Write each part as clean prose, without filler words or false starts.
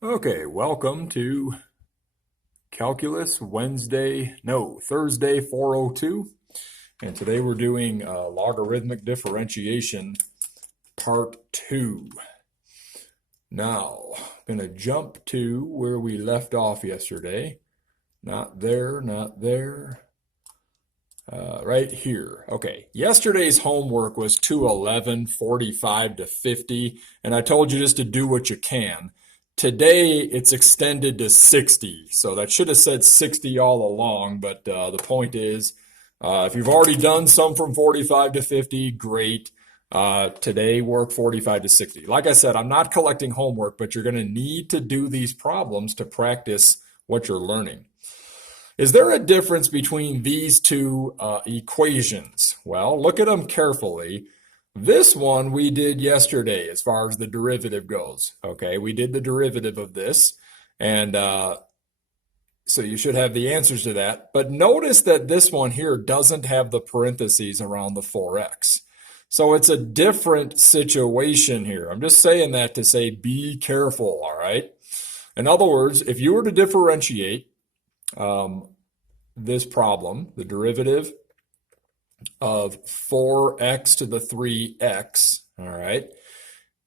Okay, welcome to Calculus Thursday 402. And today we're doing logarithmic differentiation part 2. Now, I'm going to jump to where we left off yesterday. Not there, not there. Right here. Okay, yesterday's homework was 211, 45 to 50, and I told you just to do what you can. Today, it's extended to 60, so that should have said 60 all along, but the point is, if you've already done some from 45 to 50, great. Today, work 45 to 60. Like I said, I'm not collecting homework, but you're going to need to do these problems to practice what you're learning. Is there a difference between these two equations? Well, look at them carefully. This one we did yesterday as far as the derivative goes. Okay, we did the derivative of this, and so you should have the answers to that. But notice that this one here doesn't have the parentheses around the 4x. So it's a different situation here. I'm just saying that to say be careful, all right? In other words, if you were to differentiate this problem, the derivative of 4x to the 3x, all right,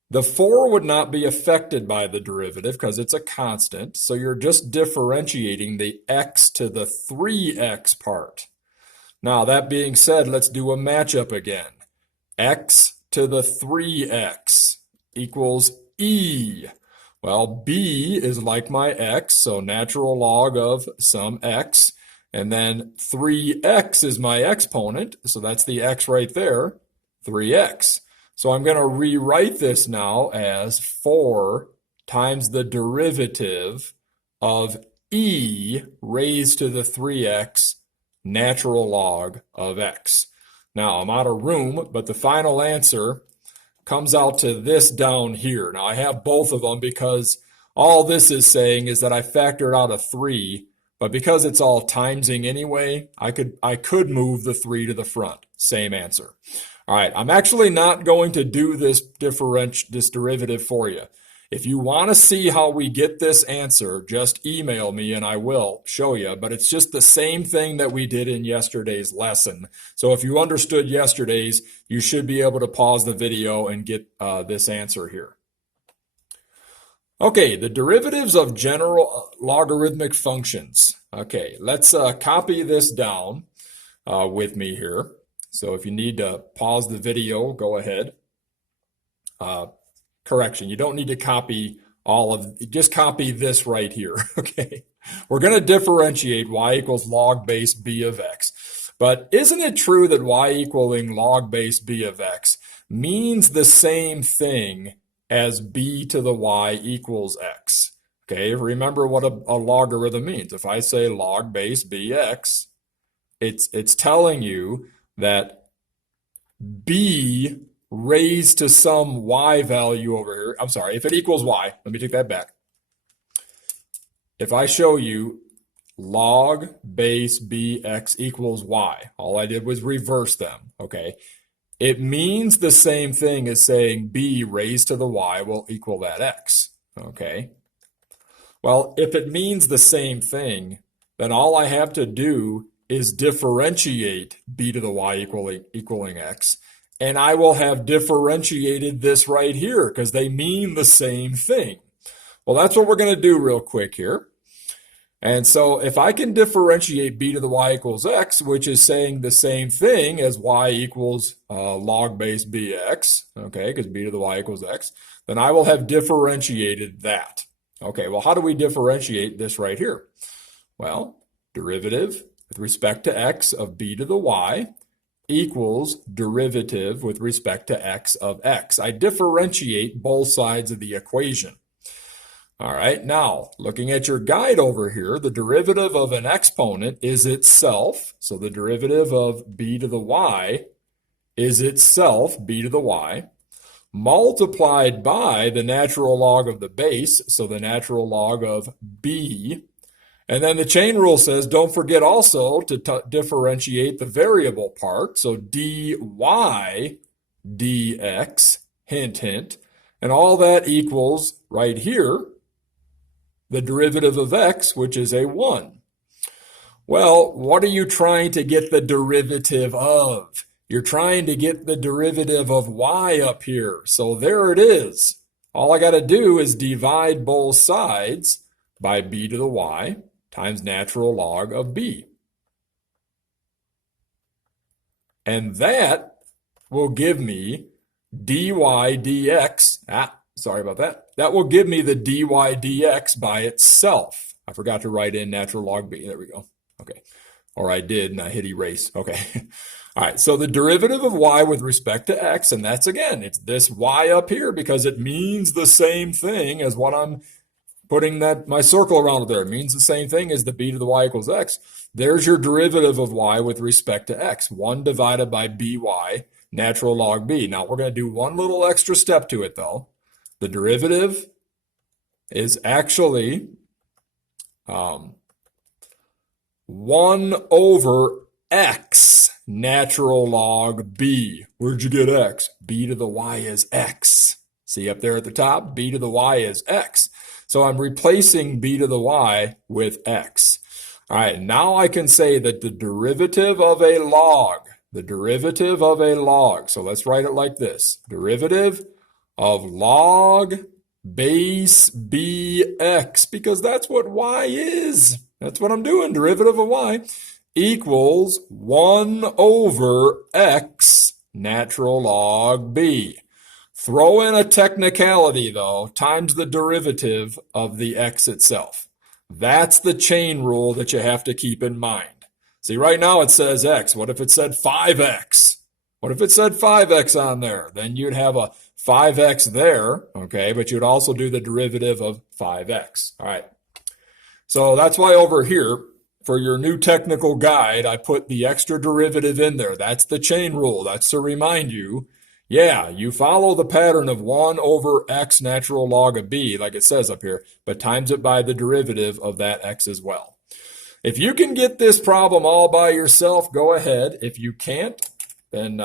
the 4 would not be affected by the derivative because it's a constant, so you're just differentiating the x to the 3x part. Now, that being said, let's do a matchup again. X to the 3x equals e. Well, b is like my x, so natural log of some x. And then 3x is my exponent, so that's the x right there, 3x. So I'm going to rewrite this now as 4 times the derivative of e raised to the 3x natural log of x. Now, I'm out of room, but the final answer comes out to this down here. Now, I have both of them because all this is saying is that I factored out a 3, but because it's all timesing anyway, I could move the 3 to the front. Same answer. All right, I'm actually not going to do this derivative for you. If you want to see how we get this answer, just email me and I will show you. But it's just the same thing that we did in yesterday's lesson. So if you understood yesterday's, you should be able to pause the video and get this answer here. Okay, the derivatives of general logarithmic functions. Okay, let's copy this down with me here. So if you need to pause the video, go ahead. Correction, you don't need to copy just copy this right here, okay? We're going to differentiate y equals log base b of x. But isn't it true that y equaling log base b of x means the same thing as b to the y equals x? Okay, remember what a logarithm means. If I say log base bx, it's telling you that b raised to some y value over here. I'm sorry, if it equals y, let me take that back. If I show you log base bx equals y, all I did was reverse them, okay? It means the same thing as saying b raised to the y will equal that x, okay? Well, if it means the same thing, then all I have to do is differentiate b to the y equaling x, and I will have differentiated this right here because they mean the same thing. Well, that's what we're going to do real quick here. And so if I can differentiate b to the y equals x, which is saying the same thing as y equals log base bx, okay, because b to the y equals x, then I will have differentiated that. Okay, well, how do we differentiate this right here? Well, derivative with respect to x of b to the y equals derivative with respect to x of x. I differentiate both sides of the equation. All right, now looking at your guide over here, the derivative of an exponent is itself, so the derivative of b to the y is itself b to the y, multiplied by the natural log of the base, so the natural log of b. And then the chain rule says, don't forget also to differentiate the variable part. So dy dx, hint, hint. And all that equals right here the derivative of x, which is a 1. Well, what are you trying to get the derivative of? You're trying to get the derivative of y up here. So there it is. All I got to do is divide both sides by b to the y times natural log of b. And that will give me dy dx. Sorry about that. That will give me the dy dx by itself. I forgot to write in natural log b. There we go. Okay. Or I did, and I hit erase. Okay. All right. So the derivative of y with respect to x, and that's, again, it's this y up here because it means the same thing as what I'm putting my circle around there. It means the same thing as the b to the y equals x. There's your derivative of y with respect to x. 1 divided by by natural log b. Now, we're going to do one little extra step to it, though. The derivative is actually 1 over x natural log b. Where'd you get x? B to the y is x. See up there at the top? B to the y is x. So I'm replacing b to the y with x. All right, now I can say that the derivative of a log, so let's write it like this. Derivative of log base bx, because that's what y is. That's what I'm doing, derivative of y, equals 1 over x natural log b. Throw in a technicality, though, times the derivative of the x itself. That's the chain rule that you have to keep in mind. See, right now it says x. What if it said 5x? What if it said 5x on there? Then you'd have a 5x there, okay, but you'd also do the derivative of 5x. All right. So that's why over here, for your new technical guide, I put the extra derivative in there. That's the chain rule. That's to remind you, yeah, you follow the pattern of 1 over x natural log of b, like it says up here, but times it by the derivative of that x as well. If you can get this problem all by yourself, go ahead. If you can't, then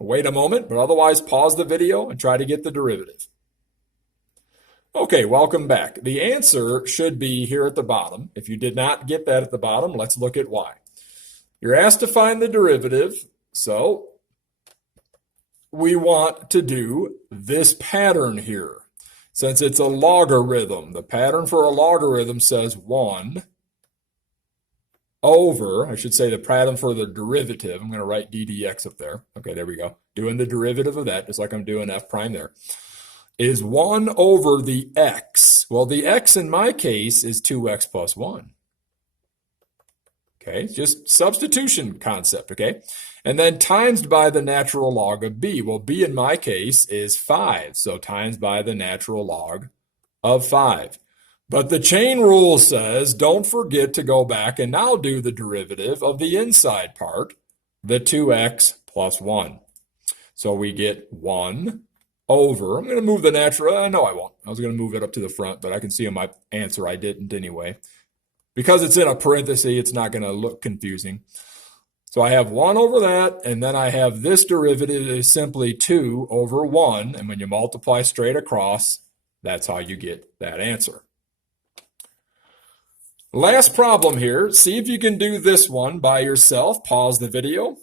wait a moment, but otherwise pause the video and try to get the derivative. Okay, welcome back. The answer should be here at the bottom. If you did not get that at the bottom, let's look at why. You're asked to find the derivative, so we want to do this pattern here. Since it's a logarithm, the pattern for a logarithm says 1 over, I should say the pattern for the derivative, I'm going to write d dx up there. Okay, there we go. Doing the derivative of that, just like I'm doing f prime there, is 1 over the x. Well, the x in my case is 2x plus 1. Okay, just substitution concept, okay? And then times by the natural log of b. Well, b in my case is 5, so times by the natural log of 5. But the chain rule says don't forget to go back and now do the derivative of the inside part, the 2x plus 1. So we get 1 over, I'm going to move the natural, no I won't. I was going to move it up to the front, but I can see in my answer I didn't anyway. Because it's in a parenthesis, it's not going to look confusing. So I have 1 over that, and then I have this derivative is simply 2 over 1, and when you multiply straight across, that's how you get that answer. Last problem here, see if you can do this one by yourself. Pause the video.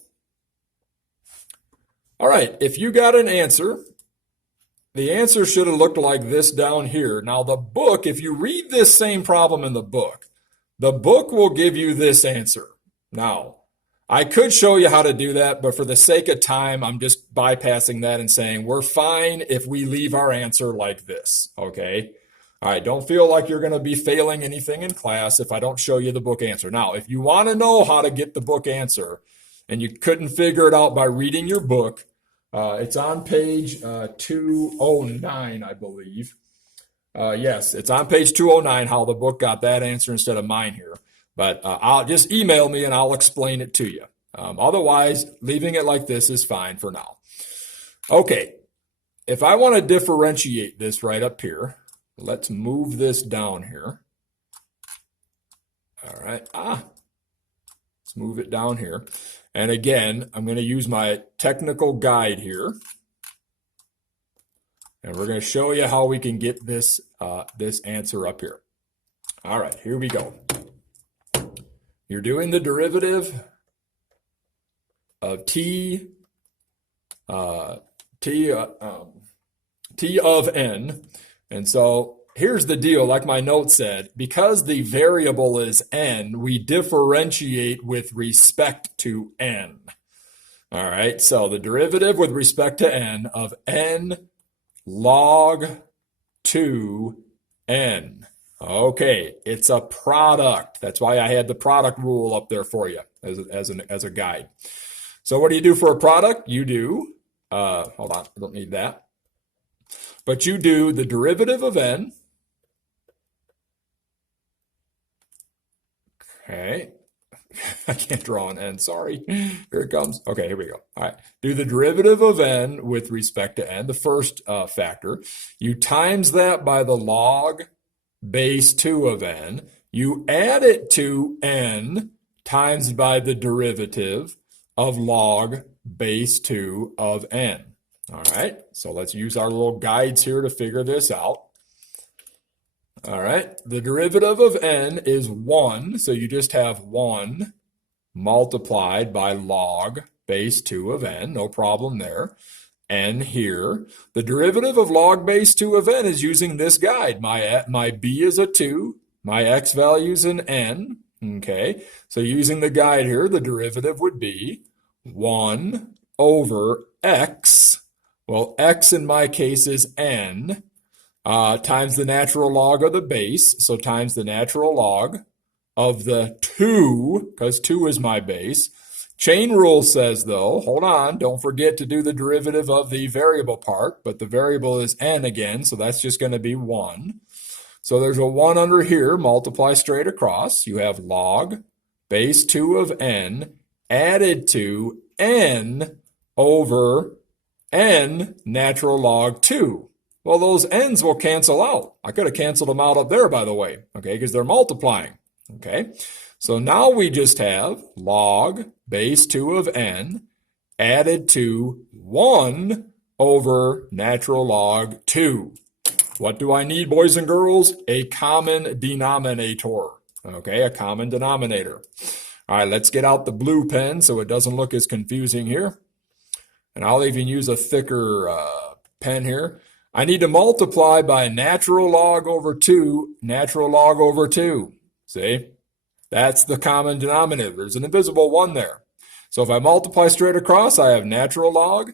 All right, if you got an answer, the answer should have looked like this down here. Now the book, if you read this same problem in the book will give you this answer. Now, I could show you how to do that, but for the sake of time, I'm just bypassing that and saying we're fine if we leave our answer like this, okay? All right, don't feel like you're going to be failing anything in class if I don't show you the book answer. Now, if you want to know how to get the book answer and you couldn't figure it out by reading your book, it's on page 209, I believe. Yes, it's on page 209 how the book got that answer instead of mine here. But I'll just email me and I'll explain it to you. Otherwise, leaving it like this is fine for now. Okay, if I want to differentiate this right up here, let's move this down here. All right, let's move it down here. And again, I'm going to use my technical guide here. And we're going to show you how we can get this, this answer up here. All right, here we go. You're doing the derivative of t of n. And so here's the deal, like my note said, because the variable is n, we differentiate with respect to n. All right, so the derivative with respect to n of n log 2n. Okay, it's a product. That's why I had the product rule up there for you as a guide. So what do you do for a product? You do, hold on, I don't need that. But you do the derivative of n. Okay, I can't draw an n, sorry. Here it comes. Okay, here we go. All right, do the derivative of n with respect to n, the first factor. You times that by the log base 2 of n. You add it to n times by the derivative of log base 2 of n. All right, so let's use our little guides here to figure this out. All right, the derivative of n is 1, so you just have 1 multiplied by log base 2 of n, no problem there. N here. The derivative of log base 2 of n is using this guide. My b is a 2, my x value is an n. Okay, so using the guide here, the derivative would be 1 over x. Well, x in my case is n, times the natural log of the base, so times the natural log of the 2, because 2 is my base. Chain rule says, though, hold on, don't forget to do the derivative of the variable part, but the variable is n again, so that's just going to be 1. So there's a 1 under here, multiply straight across. You have log base 2 of n added to n over n natural log 2. Well, those n's will cancel out. I could have canceled them out up there, by the way, okay, because they're multiplying, okay? So now we just have log base 2 of n added to 1 over natural log 2. What do I need, boys and girls? A common denominator, okay, a common denominator. All right, let's get out the blue pen so it doesn't look as confusing here. And I'll even use a thicker pen here. I need to multiply by natural log over 2, natural log over 2. See? That's the common denominator. There's an invisible 1 there. So if I multiply straight across, I have natural log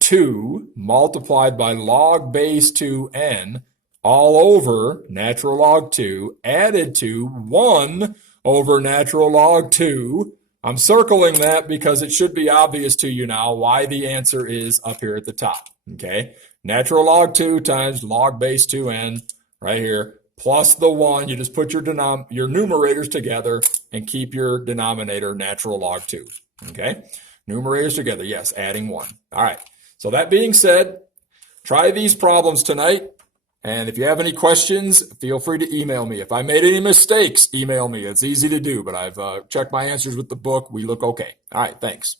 2 multiplied by log base 2n all over natural log 2 added to 1 over natural log 2. I'm circling that because it should be obvious to you now why the answer is up here at the top. Okay? Natural log 2 times log base 2n right here, plus the 1. You just put your numerators together and keep your denominator natural log 2. Okay? Numerators together, yes, adding 1. All right. So that being said, try these problems tonight. And if you have any questions, feel free to email me. If I made any mistakes, email me. It's easy to do, but I've checked my answers with the book. We look okay. All right, thanks.